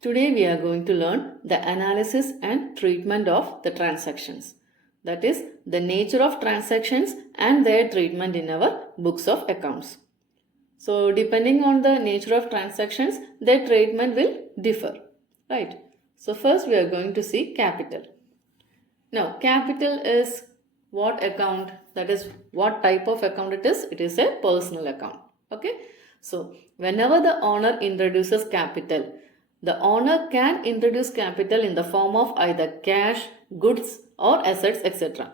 Today we are going to learn the analysis and treatment of the transactions. That is the nature of transactions and their treatment in our books of accounts. So depending on the nature of transactions, their treatment will differ. Right. So first we are going to see capital. Now capital is what account, that is what type of account it is. It is a personal account. Okay. So whenever the owner introduces capital, the owner can introduce capital in the form of either cash, goods or assets, etc.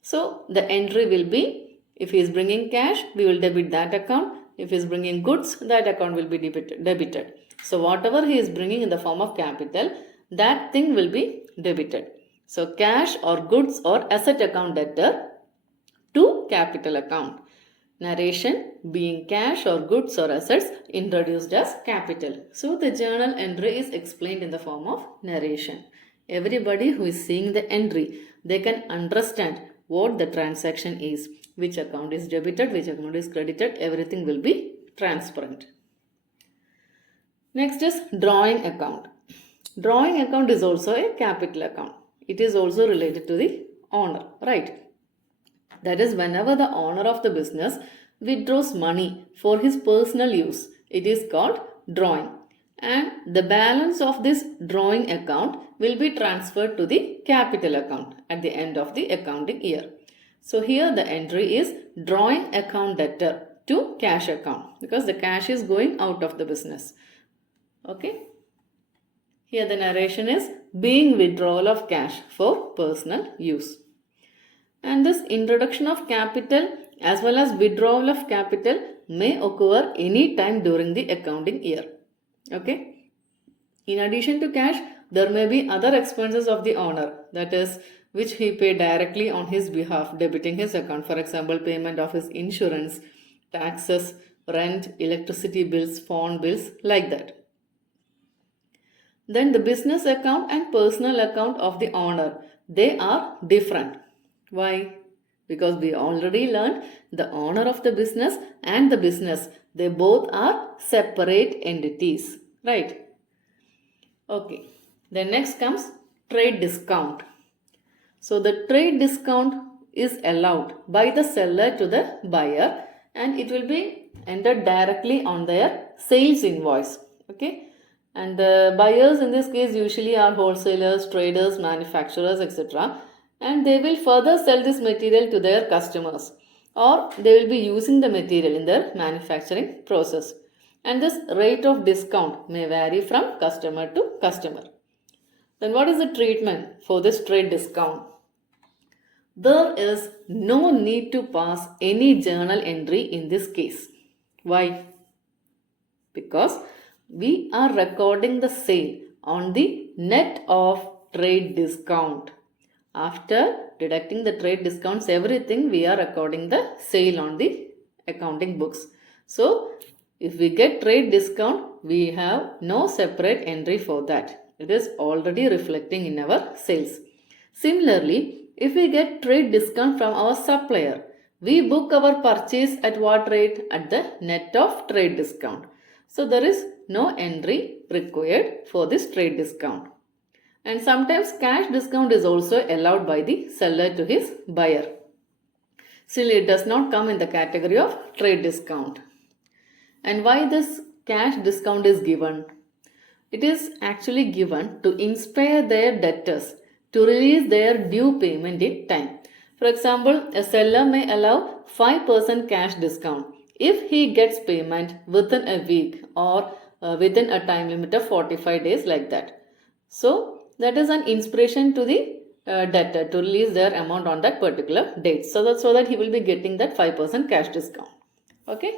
So the entry will be, if he is bringing cash, we will debit that account. If he is bringing goods, that account will be debited. So whatever he is bringing in the form of capital, that thing will be debited. So cash or goods or asset account debtor to capital account. Narration being cash or goods or assets introduced as capital. So the journal entry is explained in the form of narration. Everybody who is seeing the entry, they can understand what the transaction is, which account is debited, which account is credited, everything will be transparent. Next is drawing account. Drawing account is also a capital account. It is also related to the owner, right? That is, whenever the owner of the business withdraws money for his personal use, it is called drawing. And the balance of this drawing account will be transferred to the capital account at the end of the accounting year. So here the entry is drawing account debtor to cash account, because the cash is going out of the business. Okay. Here the narration is being withdrawal of cash for personal use. And this introduction of capital as well as withdrawal of capital may occur any time during the accounting year. Okay. In addition to cash, there may be other expenses of the owner, that is, which he paid directly on his behalf, debiting his account. For example, payment of his insurance, taxes, rent, electricity bills, phone bills, like that. Then the business account and personal account of the owner, they are different. Why? Because we already learned the owner of the business and the business, they both are separate entities, right? Okay. Then next comes trade discount. So the trade discount is allowed by the seller to the buyer, and it will be entered directly on their sales invoice. Okay. And the buyers in this case usually are wholesalers, traders, manufacturers, etc. And they will further sell this material to their customers, or they will be using the material in their manufacturing process. And this rate of discount may vary from customer to customer. Then what is the treatment for this trade discount? There is no need to pass any journal entry in this case. Why? Because we are recording the sale on the net of trade discount. After deducting the trade discounts, everything, we are recording the sale on the accounting books. So if we get trade discount, we have no separate entry for that. It is already reflecting in our sales. Similarly, if we get trade discount from our supplier, we book our purchase at what rate? At the net of trade discount. So there is no entry required for this trade discount. And sometimes cash discount is also allowed by the seller to his buyer. Still, it does not come in the category of trade discount. And why this cash discount is given? It is actually given to inspire their debtors to release their due payment in time. For example, a seller may allow 5% cash discount if he gets payment within a week or within a time limit of 45 days, like that. So that is an inspiration to the debtor to release their amount on that particular date, so that he will be getting that 5% cash discount. Okay.